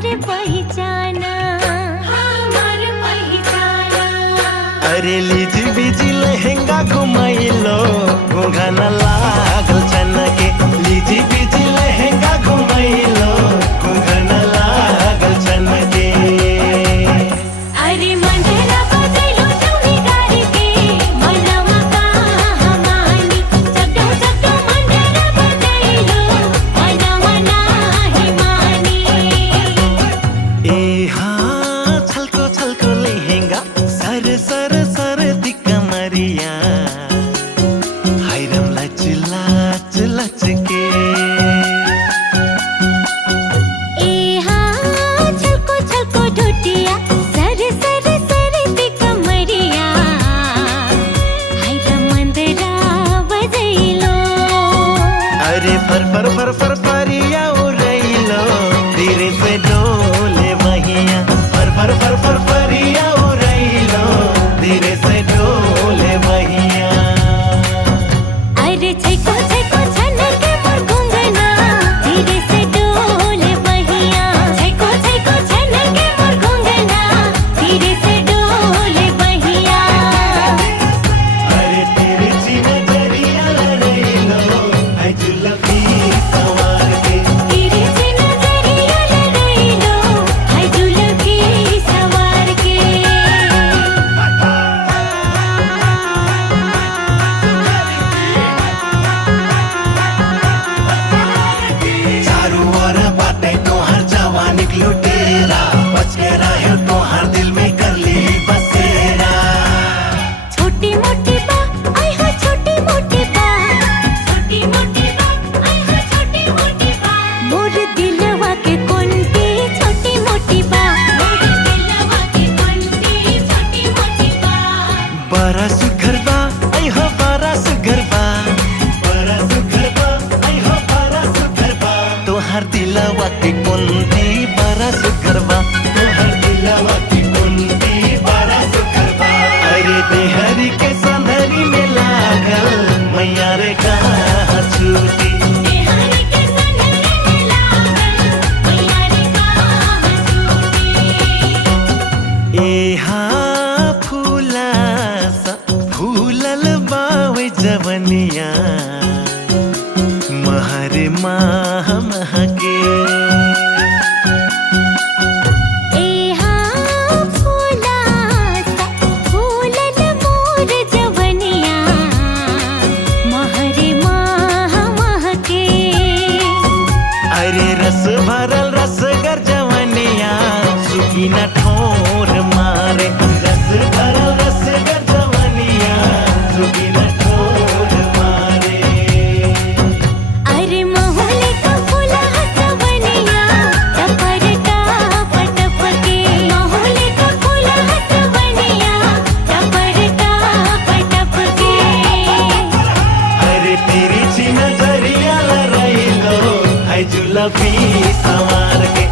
हमारे पहचाना, हमारे पहचाना। अरे लीजी बीजी लहंगा घुमाइलो घुंघाना लागल छनके। लीजी बीजी लहंगा घुमाइलो घुंघाना लागल छनके। अरे मंडरा बजैलो टौनी गाड़ी के मनवा का हमानी। चकटो चकटो मंडरा बजैलो मनवा नाही मानी। ए हाँ छलको छलको लहंगा सर सर सर दी कमरिया। हायरम लच लच लच के। ए हाँ छलको छलको ढोटिया सर सर सर दी कमरिया। हाय मंदरा बजैलो। अरे फर फर फर फर फरिया उड़ैलो धीरे से डोले बहिया। फर फर फर फर फरिया उड़ैलो धीरे से डोले बहिया। अरे छैको छैको छनके मोर घुंघना धीरे से डोले बहिया। छैको छैको छनके मोर घुंघना धीरे से डोले बहिया। अरे तेरे जीने जरिया लड़ैलो आई जुलफी सवार के। तेरे से नजरिया लड़ैलो हाय जुलफी सवार के। चारों ओर बाटे तोहर जवानी लुटेरा। बच के रहे तोहर दिल में कर ली बसेरा। छोटी मोटी बा आई हो छोटी मोटी बा। छोटी मोटी बा आई हो छोटी मोटी बा। मोर दिलवा के कुंडी छोटी मोटी बा। मोर दिलवा के कुंडी छोटी मोटी बा। बड़ा सुघर बा आई हो बड़ा सुघर बा। बड़ा सुघर बा आई हो बड़ा सुघर बा। तोहर दिलवा के कुंडी बड़ा सुघर बा। तोहर दिलवा के कुंडी बड़ा सुघर बा। अरे देहरी के संधरी में लागल मैया रे कहाँ छूटी। बिहारी के संघरे में लागल मैया रे कहाँ छूटी। ए हाँ फूला सा फूलल बावे जवनिया। महरे माह महके। ए हाँ फूला सा फूलन मोर जवनिया। महरे माह महके। अरे रस भरल रसगर जवनिया सुखी न ठोर मारे। रस भरल रसगर जवनिया सुखी न ठोर मारे। अरे महुले का फूला हसवनिया टपरटा पटपके। महुले का फूला हसवनिया टपरटा पटपके। अरे तेरी ची नजरिया लड़ैलो हाय जुलफी सवार के।